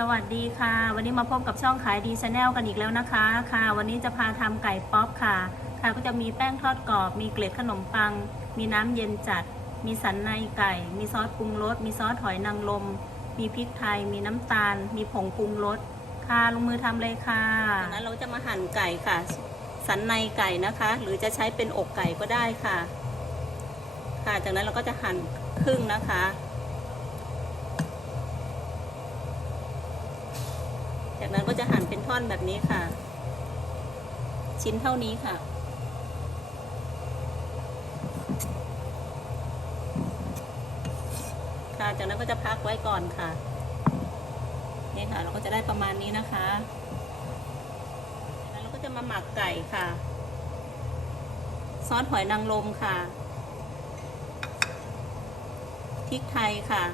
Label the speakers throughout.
Speaker 1: สวัสดีค่ะ วันนี้มาพบกับช่องขายดีชาแนลกันอีกแล้วนะคะ ค่ะ วันนี้จะพาทำไก่ป๊อปค่ะ ค่ะก็จะมีแป้งทอดกรอบ มีเกล็ดขนมปัง มีน้ำเย็นจัด มีสันในไก่ มีซอสปรุงรส มีซอสหอยนางรมมีพริกไทย มีน้ำตาล มีผงปรุงรส ค่ะ ลงมือทำเลยค่ะจากนั้นเราจะมาหั่นไก่ค่ะ สันในไก่นะคะ หรือจะใช้เป็นอกไก่ก็ได้ค่ะ ค่ะ จากนั้นเราก็จะหั่นครึ่งนะคะ จากนั้นก็จะหั่นเป็นท่อนแบบนี้ค่ะ ชิ้นเท่านี้ค่ะ ค่ะ จากนั้นก็จะพักไว้ก่อนค่ะ นี่ค่ะ เราก็จะได้ประมาณนี้นะคะจากนั้นเราก็จะมาหมักไก่ค่ะ ซอสหอยนางรมค่ะพริกไทยค่ะ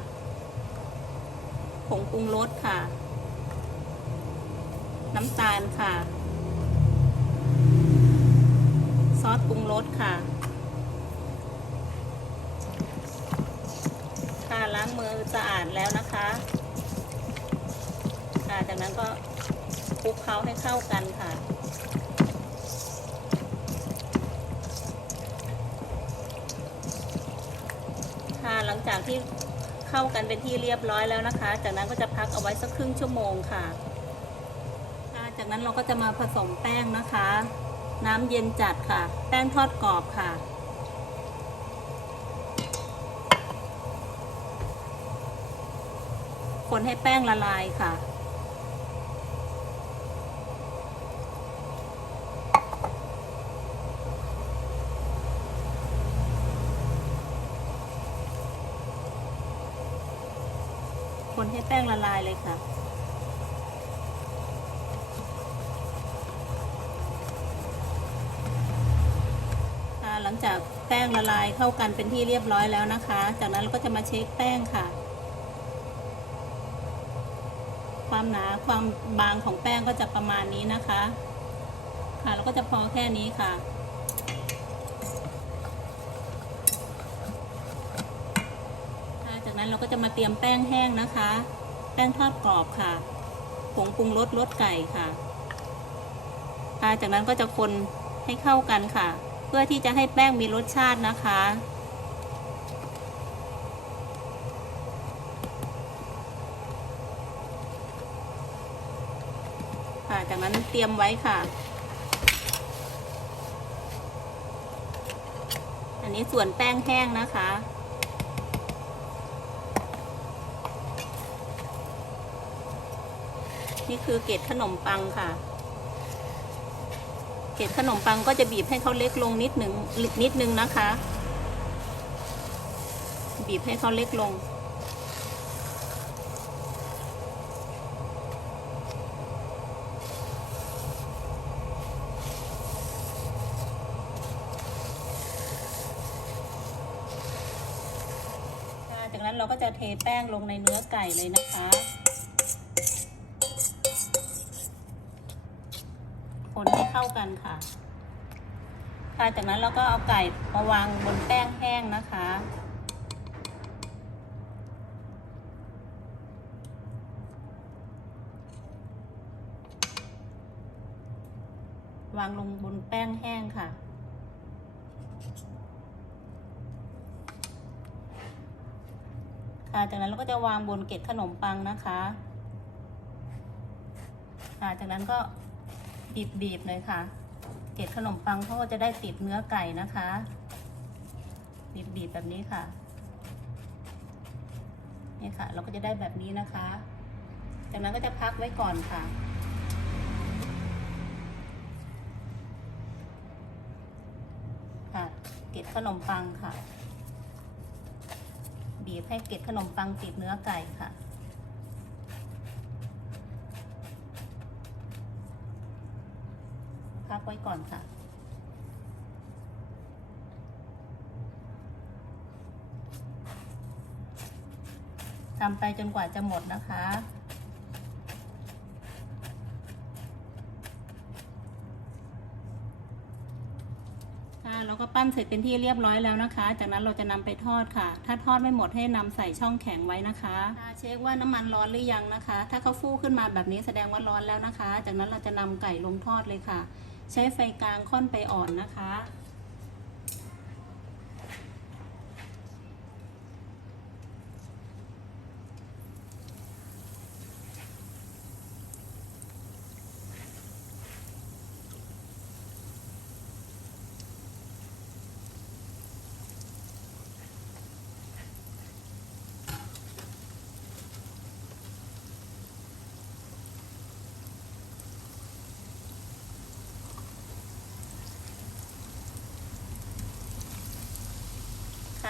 Speaker 1: ผงปรุงรสค่ะ น้ำตาลค่ะ ซอสปรุงรสค่ะ ค่ะล้างมือสะอาดแล้วนะคะ ค่ะจากนั้นก็คลุกเคล้าให้เข้ากันค่ะ ค่ะหลังจากที่เข้ากันเป็นที่เรียบร้อยแล้วนะคะ จากนั้นก็จะพักเอาไว้สักครึ่งชั่วโมงค่ะค่ะ จากนั้นเราก็จะมาผสมแป้งนะคะ น้ำเย็นจัดค่ะ แป้งทอดกรอบค่ะ คนให้แป้งละลายค่ะคนให้แป้งละลายเลยค่ะ ค่ะหลั งจากแป้งละลายเข้ากันเป็นที่เรียบร้อยแล้วนะคะ จากนั้นเราก็จะมาเช็คแป้งค่ะ ความหนาความบางของแป้งก็จะประมาณนี้นะคะ ค่ะแล้วก็จะพอแค่นี้ค่ะจากนั้นเราก็จะมาเตรียมแป้งแห้งนะคะ แป้งทอดกรอบค่ะผงปรุงรสรสไก่ค่ะ จากนั้นก็จะคนให้เข้ากันค่ะ พื่อที่จะให้แป้งมีรสชาตินะคะ ค่ะจากนั้นเตรียมไว้ค่ะ อันนี้ส่วนแป้งแห้งนะคะนี่คือเกล็ดขนมปังค่ะ เกล็ดขนมปังก็จะบีบให้เขาเล็กลงนิดหนึ่งนิดนึงนะคะ บีบให้เขาเล็กลง จากนั้นเราก็จะเทแป้งลงในเนื้อไก่เลยนะคะ คนให้เข้ากันค่ะ ค่ะ จากนั้นเราก็เอาไก่มาวางบนแป้งแห้งนะคะ วางลงบนแป้งแห้งค่ะค่ะจากนั้นเราก็จะวางบนเกล็ดขนมปังนะคะ ค่ะจากนั้นก็ บีบๆเลยค่ะ เกล็ดขนมปังเขาก็จะได้ติดเนื้อไก่นะคะ บีบๆแบบนี้ค่ะ นี่ค่ะ เราก็จะได้แบบนี้นะคะ จากนั้นก็จะพักไว้ก่อนค่ะ ค่ะ เกล็ดขนมปังค่ะ บีบให้เกล็ดขนมปังติดเนื้อไก่ค่ะ พักไว้ก่อนค่ะ ทำไปจนกว่าจะหมดนะคะค่ะแล้วก็ปั้นเสร็จเป็นที่เรียบร้อยแล้วนะคะ จากนั้นเราจะนำไปทอดค่ะ ถ้าทอดไม่หมดให้นำใส่ช่องแข็งไว้นะคะ เช็คว่าน้ำมันร้อนหรือยังนะคะ ถ้าเขาฟูขึ้นมาแบบนี้แสดงว่าร้อนแล้วนะคะ จากนั้นเราจะนำไก่ลงทอดเลยค่ะ ใช้ไฟกลางค่อนไปอ่อนนะคะ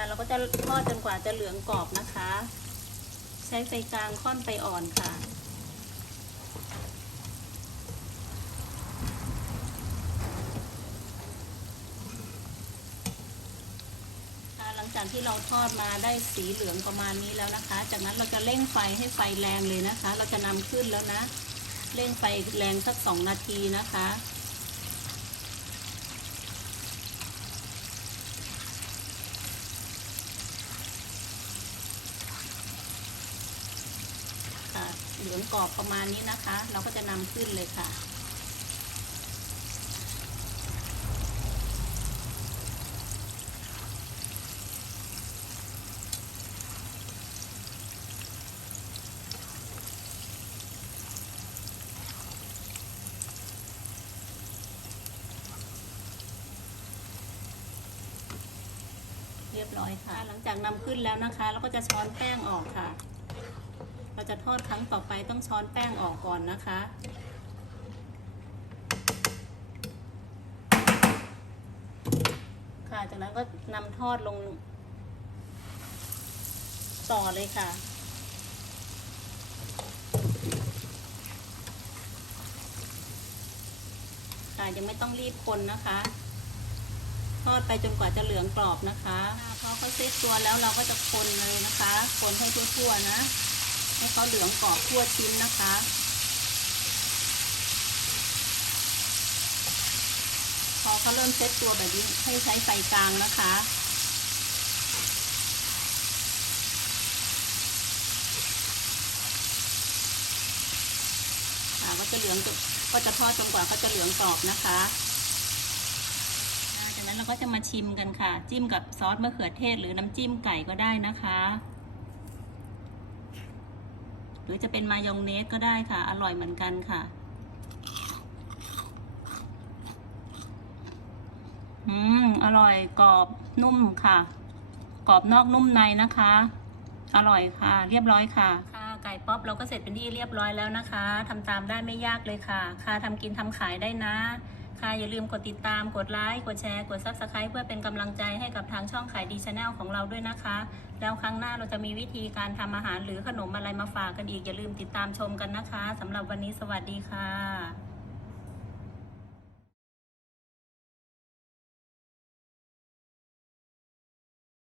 Speaker 1: เราก็จะทอดจนกว่าจะเหลืองกรอบนะคะ ใช้ไฟกลางค่อนไปอ่อนค่ะค่ะ หลังจากที่เราทอดมาได้สีเหลืองประมาณนี้แล้วนะคะ จากนั้นเราจะเร่งไฟให้ไฟแรงเลยนะคะ เราจะนำขึ้นแล้วนะ เร่งไฟแรงสักสองนาทีนะคะ ค่ะ เหลืองกรอบประมาณนี้นะคะ เราก็จะนำขึ้นเลยค่ะ เรียบร้อยค่ะ หลังจากนำขึ้นแล้วนะคะ เราก็จะช้อนแป้งออกค่ะ เราจะทอดครั้งต่อไปต้องช้อนแป้งออกก่อนนะคะ ค่ะ จากนั้นก็นำทอดลง ต่อเลยค่ะค่ะยังไม่ต้องรีบคนนะคะ ทอดไปจนกว่าจะเหลืองกรอบนะคะพอเขาเซ็ตตัวแล้วเราก็จะคนเลยนะคะ คนให้ทั่วๆนะ ให้เขาเหลืองกรอบทั่วชิ้นนะคะพอเขาเริ่มเซ็ตตัวแบบนี้ให้ใช้ไฟกลางนะคะ ก็จะเหลืองก็จะทอดจนกว่าเขาจะเหลืองกรอบนะคะจากนั้นเราก็จะมาชิมกันค่ะ จิ้มกับซอสมะเขือเทศหรือน้ำจิ้มไก่ก็ได้นะคะ หรือจะเป็นมายองเนสก็ได้ค่ะ อร่อยเหมือนกันค่ะ อืม อร่อยกรอบนุ่มค่ะ กรอบนอกนุ่มในนะคะ อร่อยค่ะ เรียบร้อยค่ะ ค่ะ ไก่ป๊อปเราก็เสร็จเป็นที่เรียบร้อยแล้วนะคะทำตามได้ไม่ยากเลยค่ะ ค่ะทำกินทำขายได้นะ อย่าลืมกดติดตาม กดไลค์ กดแชร์ กด Subscribe เพื่อเป็นกำลังใจให้กับทางช่องขายดีชาแนลของเราด้วยนะคะ แล้วครั้งหน้าเราจะมีวิธีการทำอาหารหรือขนมอะไรมาฝากกันอีก อย่าลืมติดตามชมกันนะคะสำหรับวันนี้สวัสดีค่ะ